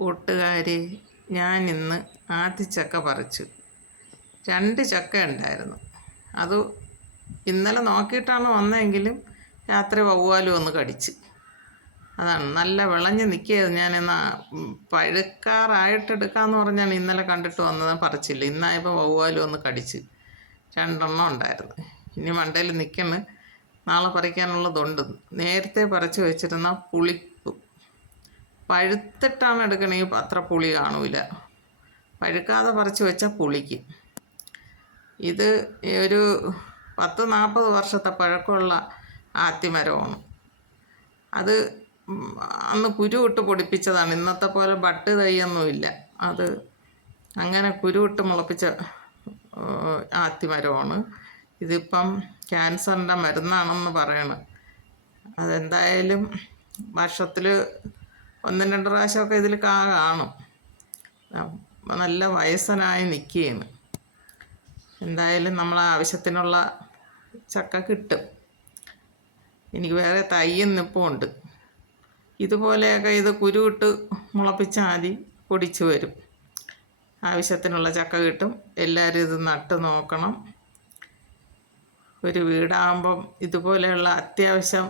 കൂട്ടുകാരി, ഞാൻ ഇന്ന് ആദ്യച്ചക്ക പറിച്ചു. 2 ചക്ക ഉണ്ടായിരുന്നു. അത് ഇന്നലെ നോക്കിയിട്ടാണ് വന്നതെങ്കിലും രാത്രി വവ്വാലും ഒന്ന് കടിച്ച്. അതാണ് നല്ല വിളഞ്ഞ് നിൽക്കുകയായിരുന്നു. ഞാനിന്ന് പഴുക്കാറായിട്ടെടുക്കാമെന്ന് പറഞ്ഞാണ് ഇന്നലെ കണ്ടിട്ട് വന്നത്, പറിച്ചില്ല. ഇന്നായപ്പോൾ വവ്വാലും ഒന്ന് കടിച്ച്. 2 എണ്ണം ഉണ്ടായിരുന്നു. ഇനി മണ്ടയിൽ നിൽക്കുന്നു, നാളെ പറിക്കാനുള്ളതുണ്ട്. നേരത്തെ പറിച്ച് വെച്ചിരുന്ന പുളിപ്പ് പഴുത്തിട്ടാണ് എടുക്കണമെങ്കിൽ അത്ര പുളി കാണൂല. പഴുക്കാതെ പറിച്ച് വെച്ചാൽ പുളിക്ക്. ഇത് ഒരു 10-40 വർഷത്തെ പഴക്കമുള്ള ആത്തിമരമാണ്. അത് അന്ന് കുരുവിട്ട് പൊടിപ്പിച്ചതാണ്. ഇന്നത്തെ പോലെ ബട്ട് തൈയൊന്നുമില്ല. അത് അങ്ങനെ കുരുവിട്ട് മുളപ്പിച്ച ആത്തിമരമാണ്. ഇതിപ്പം ക്യാൻസറിൻ്റെ മരുന്നാണെന്ന് പറയണം. അതെന്തായാലും വർഷത്തിൽ 1-2 പ്രാവശ്യമൊക്കെ ഇതിൽ കാണും. നല്ല വയസ്സനായി നിൽക്കുകയാണ്. എന്തായാലും നമ്മളെ ആവശ്യത്തിനുള്ള ചക്ക കിട്ടും. എനിക്ക് വേറെ തൈയും നിപ്പുണ്ട്. ഇതുപോലെയൊക്കെ ഇത് കുരുവിട്ട് മുളപ്പിച്ചാൽ മതി, പൊടിച്ച് വരും. ആവശ്യത്തിനുള്ള ചക്ക കിട്ടും. എല്ലാവരും ഇത് നട്ട് നോക്കണം. ഒരു വീടാകുമ്പം ഇതുപോലെയുള്ള അത്യാവശ്യം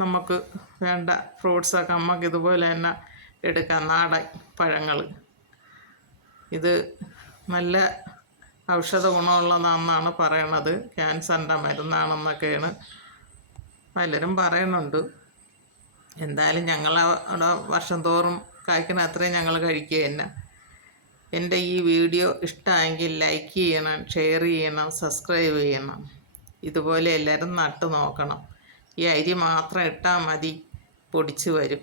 നമുക്ക് വേണ്ട ഫ്രൂട്ട്സൊക്കെ നമുക്ക് ഇതുപോലെ തന്നെ എടുക്കാം. നാടൻ പഴങ്ങൾ ഇത് നല്ല ഔഷധ ഗുണമുള്ളതാണെന്നാണ് പറയണത്. ക്യാൻസറിൻ്റെ മരുന്നാണെന്നൊക്കെയാണ് പലരും പറയുന്നുണ്ട്. എന്തായാലും ഞങ്ങളവിടെ വർഷം തോറും കായ്ക്കണ അത്രയും ഞങ്ങൾ കഴിക്കുക തന്നെ. എൻ്റെ ഈ വീഡിയോ ഇഷ്ടമായെങ്കിൽ ലൈക്ക് ചെയ്യണം, ഷെയർ ചെയ്യണം, സബ്സ്ക്രൈബ് ചെയ്യണം. ഇതുപോലെ എല്ലാവരും നട്ട് നോക്കണം. ഈ അരി മാത്രം ഇട്ടാൽ മതി, പൊടിച്ച് വരും.